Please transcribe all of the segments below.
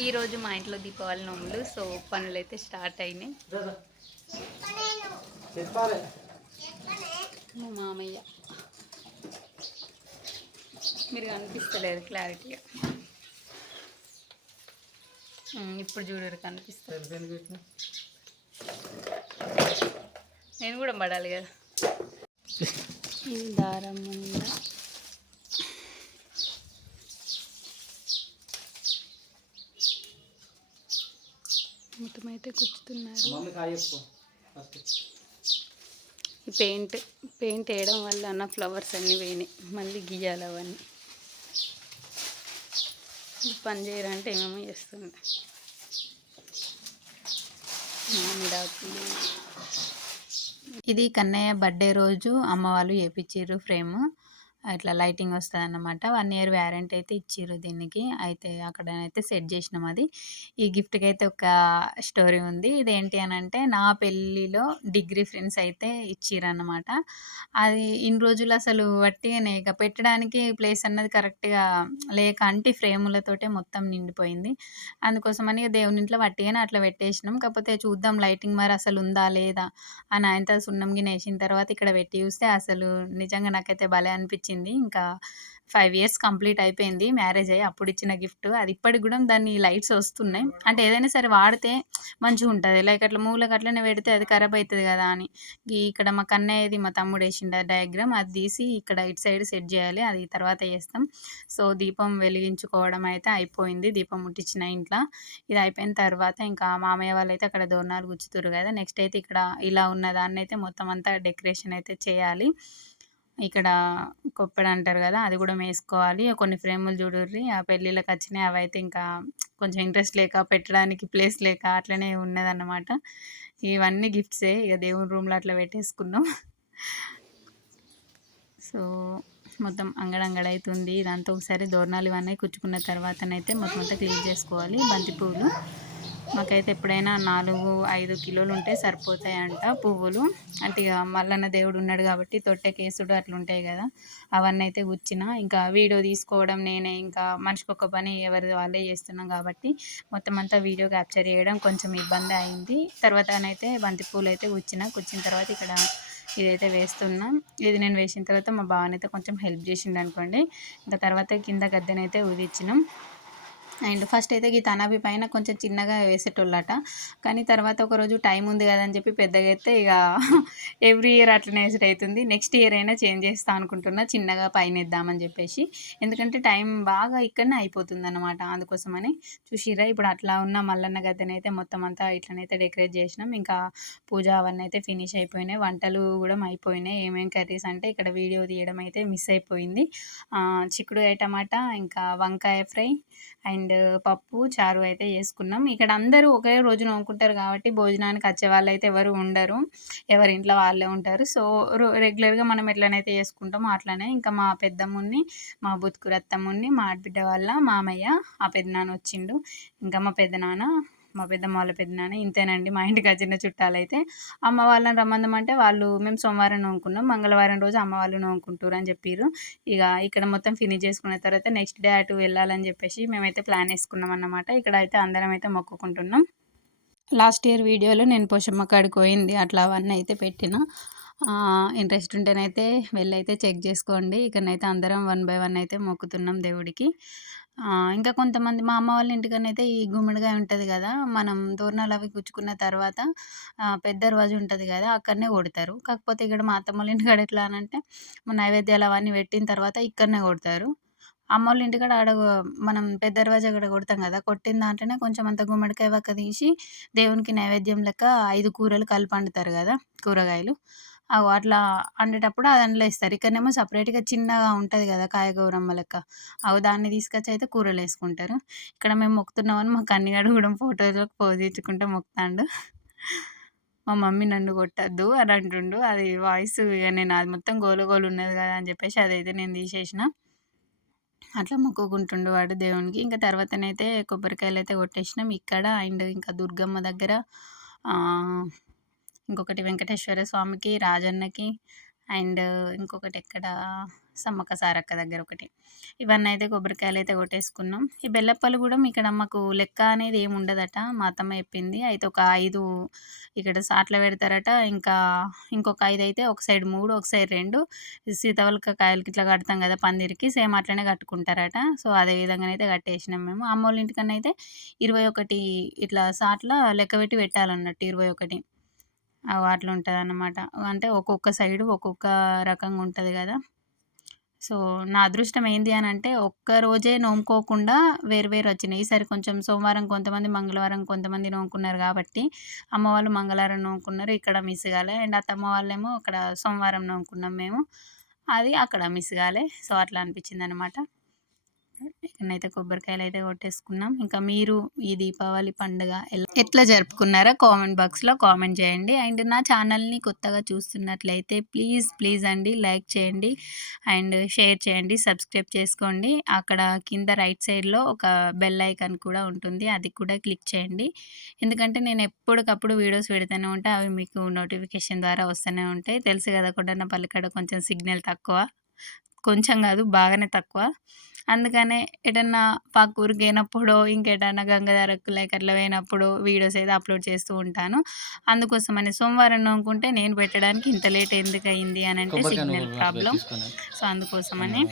ఈరోజు మా ఇంట్లో దీపావళి నోములు. సో పనులైతే స్టార్ట్ అయినాయి. మా మామయ్య మీరు కనిపిస్తలేదు క్లారిటీగా. ఇప్పుడు చూడరు కనిపిస్తుంది. నేను కూడా పడాలి కదా. దారం ఉందా మొత్తం అయితే కూర్చుతున్నారు. ఈ పెయింట్ వేయడం వల్ల అన్న ఫ్లవర్స్ అన్నీ పోయినాయి. మళ్ళీ గీయాలి అవన్నీ. పని చేయాలంటే ఏమేమో చేస్తుంది. మామిడాకులు. ఇది కన్నయ్య బర్త్డే రోజు అమ్మ వాళ్ళు వేయించారు ఫ్రేమ్. ఇట్లా లైటింగ్ వస్తుంది అన్నమాట. 1 year వ్యారంటీ అయితే ఇచ్చిర్రు దీనికి. అయితే అక్కడనైతే సెట్ చేసినాం. అది ఈ గిఫ్ట్కి అయితే ఒక స్టోరీ ఉంది. ఇదేంటి అని అంటే, నా పెళ్ళిలో డిగ్రీ ఫ్రెండ్స్ అయితే ఇచ్చిర్రన్నమాట. అది ఇన్ని రోజులు అసలు వట్టిగానే ఇక పెట్టడానికి ప్లేస్ అన్నది కరెక్ట్గా లేక అంటే ఫ్రేములతోటే మొత్తం నిండిపోయింది. అందుకోసమని దేవుని ఇంట్లో వట్టిగానే అట్లా పెట్టేసినాం. కాకపోతే చూద్దాం లైటింగ్ మరి అసలు ఉందా లేదా అని ఆయనతో సున్నం గిన్నె వేసిన తర్వాత ఇక్కడ పెట్టి చూస్తే అసలు నిజంగా నాకైతే భలే అనిపించింది. ఇంకా 5 years కంప్లీట్ అయిపోయింది మ్యారేజ్ అయ్యి. అప్పుడు ఇచ్చిన గిఫ్ట్ అది ఇప్పటికి కూడా దాన్ని లైట్స్ వస్తున్నాయి. అంటే ఏదైనా సరే వాడితే మంచిగా ఉంటుంది. లైక్ అట్లా మూలకు అట్లనే పెడితే అది ఖరాబ్ అవుతుంది కదా అని ఇక్కడ మా కన్నయ్యది మా తమ్ముడు వేసిండు డయాగ్రామ్. అది తీసి ఇక్కడ ఇటు సైడ్ సెట్ చేయాలి. అది తర్వాత చేస్తాం. సో దీపం వెలిగించుకోవడం అయితే అయిపోయింది. దీపం ముట్టించిన ఇంట్లో ఇది అయిపోయిన తర్వాత ఇంకా మామయ్య వాళ్ళు అయితే అక్కడ దోరణాలు గుచ్చుతురు కదా. నెక్స్ట్ అయితే ఇక్కడ ఇలా ఉన్న దాన్ని అయితే మొత్తం అంతా డెకరేషన్ అయితే చేయాలి. ఇక్కడ కొప్పెడ అంటారు కదా, అది కూడా వేసుకోవాలి. కొన్ని ఫ్రేములు చూడుర్రి ఆ పెళ్ళిళ్ళకి వచ్చినాయి. అవైతే ఇంకా కొంచెం ఇంట్రెస్ట్ లేక పెట్టడానికి ప్లేస్ లేక అట్లనే ఉన్నదన్నమాట. ఇవన్నీ గిఫ్ట్సే. ఇక దేవుని రూమ్లో అట్లా పెట్టేసుకున్నాం. సో మొత్తం అంగడంగడవుతుంది. ఇదంతా ఒకసారి దోరణాలు ఇవన్నీ కుచ్చుకున్న తర్వాతనైతే మొత్తం అంతా క్లీన్ చేసుకోవాలి. బంతి పువ్వులు మాకైతే ఎప్పుడైనా 4-5 కిలోలు ఉంటే సరిపోతాయంట పువ్వులు. అంటే ఇక మల్లన్న దేవుడు ఉన్నాడు కాబట్టి తొట్టె కేసుడు అట్లుంటాయి కదా, అవన్నీ అయితే గుచ్చిన. ఇంకా వీడియో తీసుకోవడం నేనే, ఇంకా మనిషికొక పని ఎవరిది వాళ్ళే చేస్తున్నాం కాబట్టి మొత్తం అంతా వీడియో క్యాప్చర్ చేయడం కొంచెం ఇబ్బంది అయింది. తర్వాతనైతే బంతి పూలు అయితే కూర్చిన తర్వాత ఇక్కడ ఇదైతే వేస్తున్నాం. ఇది నేను వేసిన తర్వాత మా బావనైతే కొంచెం హెల్ప్ చేసిండు అనుకోండి. ఇంకా తర్వాత కింద గద్దెనైతే ఊదిచ్చినాం. అండ్ ఫస్ట్ అయితే ఈ తనాబి పైన కొంచెం చిన్నగా వేసేటోళ్ళట. కానీ తర్వాత ఒకరోజు టైం ఉంది కదా అని చెప్పి పెద్దగా అయితే ఇక ఎవ్రీ ఇయర్ అట్లనే వేసేట్ అవుతుంది. నెక్స్ట్ ఇయర్ అయినా చేంజ్ చేస్తా అనుకుంటున్నా, చిన్నగా పైన వేద్దామని చెప్పేసి. ఎందుకంటే టైం బాగా ఇక్కడనే అయిపోతుంది అనమాట. అందుకోసమని చూసిరా ఇప్పుడు అట్లా ఉన్న మల్లన్న గద్దెనైతే మొత్తం అంతా ఇట్లనైతే డెకరేట్ చేసినాం. ఇంకా పూజ అవన్నీ అయితే ఫినిష్ అయిపోయినాయి. వంటలు కూడా అయిపోయినాయి. ఏమేమి కర్రీస్ అంటే ఇక్కడ వీడియో తీయడం అయితే మిస్ అయిపోయింది. చిక్కుడుకాయ టమాటా, ఇంకా వంకాయ ఫ్రై అండ్ పప్పు చారు అయితే చేసుకున్నాం. ఇక్కడ అందరూ ఒకే రోజు నోముకుంటారు కాబట్టి భోజనానికి వచ్చే వాళ్ళు అయితే ఎవరు ఉండరు. ఎవరి ఇంట్లో వాళ్ళే ఉంటారు. సో రెగ్యులర్గా మనం ఎట్లనైతే చేసుకుంటామో అట్లనే. ఇంకా మా పెద్దమ్ముని, మా బుత్కూరు అత్తమ్ముని, మా ఆడబిడ్డ వాళ్ళ మామయ్య, ఆ పెద్దనాన్న వచ్చిండు. ఇంకా మా పెద్దనాన్న, మా పెద్దమ్మ వాళ్ళ పెద్దనాన్న. ఇంతేనండి మా ఇంటికి వచ్చిన చుట్టాలైతే. అమ్మ వాళ్ళని రమ్మందమంటే వాళ్ళు మేము సోమవారం నోముకున్నాం, మంగళవారం రోజు అమ్మ వాళ్ళు నోముకుంటారు అని చెప్పిర్రు. ఇక ఇక్కడ మొత్తం ఫినిష్ చేసుకున్న తర్వాత నెక్స్ట్ డే అటు వెళ్ళాలని చెప్పేసి మేమైతే ప్లాన్ వేసుకున్నాం అన్నమాట. ఇక్కడ అయితే అందరం అయితే మొక్కుకుంటున్నాం. లాస్ట్ ఇయర్ వీడియోలో నేను పోషమ్మ కాడికి పోయింది అట్లా అవన్నీ అయితే పెట్టిన. ఇంట్రెస్ట్ ఉంటేనైతే వెళ్ళైతే చెక్ చేసుకోండి. ఇక్కడనైతే అందరం 1 by 1 అయితే మొక్కుతున్నాం దేవుడికి. ఇంకా కొంతమంది మా అమ్మ వాళ్ళ ఇంటికనైతే ఈ గుమ్మడికాయ ఉంటుంది కదా, మనం తోరణాలు అవి గుచ్చుకున్న తర్వాత పెద్ద రోజు ఉంటుంది కదా అక్కడనే కొడతారు. కాకపోతే ఇక్కడ మా అత్తమ్మ వాళ్ళ ఇంటికాడ ఎట్లా అనంటే నైవేద్యాలు అవన్నీ పెట్టిన తర్వాత ఇక్కడనే కొడతారు. అమ్మోళ్ళ ఇంటికాడ ఆడ మనం పెద్ద దర్వాజా కాడ కొడతాం కదా, కొట్టిన దాంట్లోనే కొంచెం అంత గుమ్మడికాయ వక్క తీసి దేవునికి నైవేద్యం లెక్క 5 కూరలు కలిపి వండుతారు కదా కూరగాయలు. అట్లా వండేటప్పుడు అది అందులో వేస్తారు. ఇక్కడనేమో సపరేట్గా చిన్నగా ఉంటుంది కదా కాయ గౌరమ్మ లెక్క, దాన్ని తీసుకొచ్చి అయితే కూరలు వేసుకుంటారు. ఇక్కడ మేము మొక్కుతున్నామని మా కన్నిగాడు కూడా ఫోటోలకు పోజ్ ఇచ్చుకుంటే మొక్కుతాండు. మా మమ్మీ నన్ను కొట్టద్దు అని అంటుండు. అది వాయిస్ ఇక నేను అది మొత్తం గోలు ఉన్నది కదా అని చెప్పేసి అదైతే నేను తీసేసిన. అట్లా మొక్కుకుంటుండు వాడు దేవునికి. ఇంకా తర్వాతనైతే కొబ్బరికాయలు అయితే కొట్టేసినాం ఇక్కడ. అండ్ ఇంకా దుర్గమ్మ దగ్గర, ఇంకొకటి వెంకటేశ్వర స్వామికి, రాజన్నకి, అండ్ ఇంకొకటి ఎక్కడ సమ్మక్క సారక్క దగ్గర ఒకటి. ఇవన్నీ అయితే కొబ్బరికాయలు అయితే కొట్టేసుకున్నాం. ఈ బెల్లప్పాలు కూడా ఇక్కడ మాకు లెక్క అనేది ఏమి ఉండదట, మా అత్తమ్మ చెప్పింది. అయితే ఒక 5 ఇక్కడ సాట్ల పెడతారట. ఇంకా ఇంకొక 5 అయితే ఒక సైడ్ 3, ఒక సైడ్ 2 సీతాఫలక కాయలకి ఇట్లా కడతాం కదా పందిరికి, సేమ్ అట్లనే కట్టుకుంటారట. సో అదే విధంగానైతే కట్టేసినాం మేము. అమ్మోళ్ళ ఇంటికన్నా అయితే 21 ఇట్లా సాట్ల లెక్క పెట్టి పెట్టాలన్నట్టు 21 అట్లా ఉంటదన్నమాట. అంటే ఒక్కొక్క సైడు ఒక్కొక్క రకంగా ఉంటది కదా. సో నా అదృష్టం ఏంది అని అంటే ఒక్క రోజే నోముకోకుండా వేరు వేరు వచ్చినాయి. ఈసారి కొంచెం సోమవారం కొంతమంది, మంగళవారం కొంతమంది నోముకున్నారు కాబట్టి అమ్మ వాళ్ళు మంగళవారం నోముకున్నారు, ఇక్కడ మిస్ కాలే. అండ్ అత్తమ్మ వాళ్ళేమో అక్కడ సోమవారం నోముకున్నాం మేము, అది అక్కడ మిస్ కాలే. సో అట్లా అనిపించింది అనమాట. ఇక్కడనైతే కొబ్బరికాయలు అయితే కొట్టేసుకున్నాం. ఇంకా మీరు ఈ దీపావళి పండుగ ఎట్లా జరుపుకున్నారో కామెంట్ బాక్స్లో కామెంట్ చేయండి. అండ్ నా ఛానల్ని కొత్తగా చూస్తున్నట్లయితే ప్లీజ్ అండి లైక్ చేయండి అండ్ షేర్ చేయండి, సబ్స్క్రైబ్ చేసుకోండి. అక్కడ కింద రైట్ సైడ్లో ఒక బెల్ ఐకాన్ కూడా ఉంటుంది, అది కూడా క్లిక్ చేయండి. ఎందుకంటే నేను ఎప్పటికప్పుడు వీడియోస్ పెడుతూనే ఉంటాయి, అవి మీకు నోటిఫికేషన్ ద్వారా వస్తూనే ఉంటాయి. తెలుసు కదా, కొండన్నపల్లి కాడ కొంచెం సిగ్నల్ తక్కువ, కొంచెం కాదు బాగానే తక్కువ. అందుకనే ఎటన్నా పక్కూరికి పోయినప్పుడో ఇంకెటన్నా గంగాధరకు లైక్ అట్లా పోయినప్పుడు వీడియోస్ అయితే అప్లోడ్ చేస్తూ ఉంటాను. అందుకోసమని సోమవారం అనుకుంటే నేను పెట్టడానికి ఇంత లేట్ ఎందుకు అయింది అని అంటే సిగ్నల్ ప్రాబ్లం. సో అందుకోసమని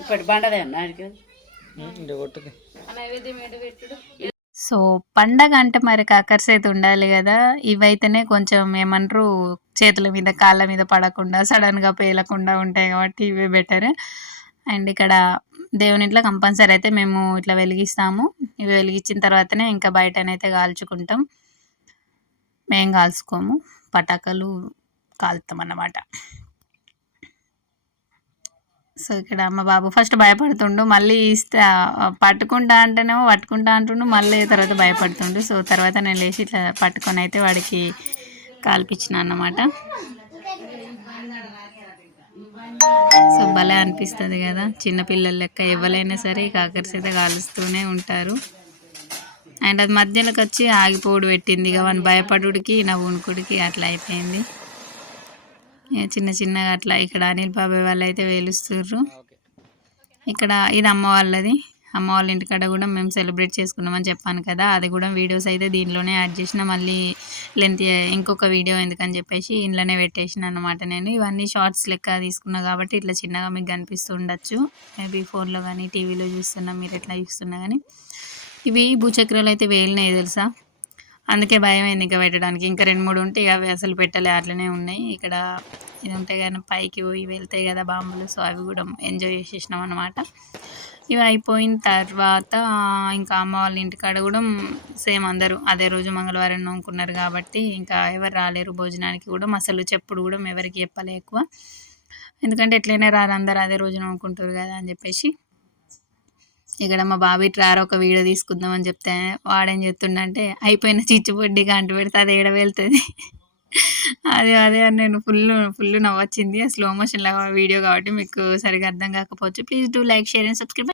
ఇప్పటి బండదే సో పండగ అంటే మరి కాకర్స్ అయితే ఉండాలి కదా. ఇవైతేనే కొంచెం ఏమంటారు చేతుల మీద కాళ్ళ మీద పడకుండా సడన్గా పేలకుండా ఉంటాయి కాబట్టి ఇవే బెటర్. అండ్ ఇక్కడ దేవుని ఇంట్లో కంపల్సరీ అయితే మేము ఇట్లా వెలిగిస్తాము. ఇవి వెలిగించిన తర్వాతనే ఇంకా బయటనైతే కాల్చుకుంటాం, మేము కాల్చుకోము, పటాకులు కాలుతాం అన్నమాట. సో ఇక్కడ మా బాబు ఫస్ట్ భయపడుతుండు, మళ్ళీ ఇస్తే పట్టుకుంటా అంటేనేమో పట్టుకుంటా అంటుండు, మళ్ళీ తర్వాత భయపడుతుండు. సో తర్వాత నేను లేచి ఇట్లా పట్టుకొని అయితే వాడికి కాల్పించిన అన్నమాట. సో భలే అనిపిస్తుంది కదా, చిన్నపిల్లల లెక్క ఎవరైనా సరే కాకర్స్ అయితే కాలుస్తూనే ఉంటారు. అండ్ అది మధ్యలోకి వచ్చి ఆగిపోడు పెట్టింది, ఇక వాడిని భయపడుడికి నా వణుకుడికి అట్లా అయిపోయింది. చిన్న చిన్నగా అట్లా ఇక్కడ అనిల్ బాబాయ్ వాళ్ళు అయితే వేలుస్తుర్రు. ఇక్కడ ఇది అమ్మ వాళ్ళది, అమ్మ వాళ్ళ ఇంటికాడ కూడా మేము సెలబ్రేట్ చేసుకున్నామని చెప్పాను కదా, అది కూడా వీడియోస్ అయితే దీనిలోనే యాడ్ చేసిన. మళ్ళీ లెంత్ ఇంకొక వీడియో ఎందుకని చెప్పేసి ఇంట్లోనే పెట్టేసిన అనమాట. నేను ఇవన్నీ షార్ట్స్ లెక్క తీసుకున్నా కాబట్టి ఇట్లా చిన్నగా మీకు కనిపిస్తూ ఉండొచ్చు, మేబీ ఫోన్లో కానీ టీవీలో చూస్తున్నా, మీరు ఎట్లా చూస్తున్నా కానీ. ఇవి భూచక్రాలు అయితే వేలినాయి తెలుసా, అందుకే భయం అయింది ఇంకా పెట్టడానికి. ఇంకా 2-3 ఉంటాయి, అవి అసలు పెట్టలే, అట్లనే ఉన్నాయి. ఇక్కడ ఇది ఉంటాయి కానీ పైకి పోయి వెళ్తాయి కదా బాంబులు, సో అవి కూడా ఎంజాయ్ చేసేసినాం అనమాట. ఇవి అయిపోయిన తర్వాత ఇంకా అమ్మ వాళ్ళ ఇంటికాడ కూడా సేమ్ అందరూ అదే రోజు మంగళవారం నోముకున్నారు కాబట్టి ఇంకా ఎవరు రాలేరు భోజనానికి కూడా. అసలు చెప్పుడు కూడా ఎవరికి చెప్పలే ఎక్కువ, ఎందుకంటే ఎట్లయినా రారు, అందరు అదే రోజు నోముకుంటారు కదా అని చెప్పేసి. ఇక్కడ మా బాబీ ట్రార్ ఒక వీడియో తీసుకుందామని చెప్తే వాడేం చెప్తుండంటే అయిపోయిన చిచ్చుబొడ్డిగా అంటు పెడితే అది ఏడ వెళ్తుంది అదే అని నేను ఫుల్ నవ్వొచ్చింది. స్లో మోషన్ వీడియో కాబట్టి మీకు సరిగా అర్థం కాకపోవచ్చు. Please do like, share and subscribe.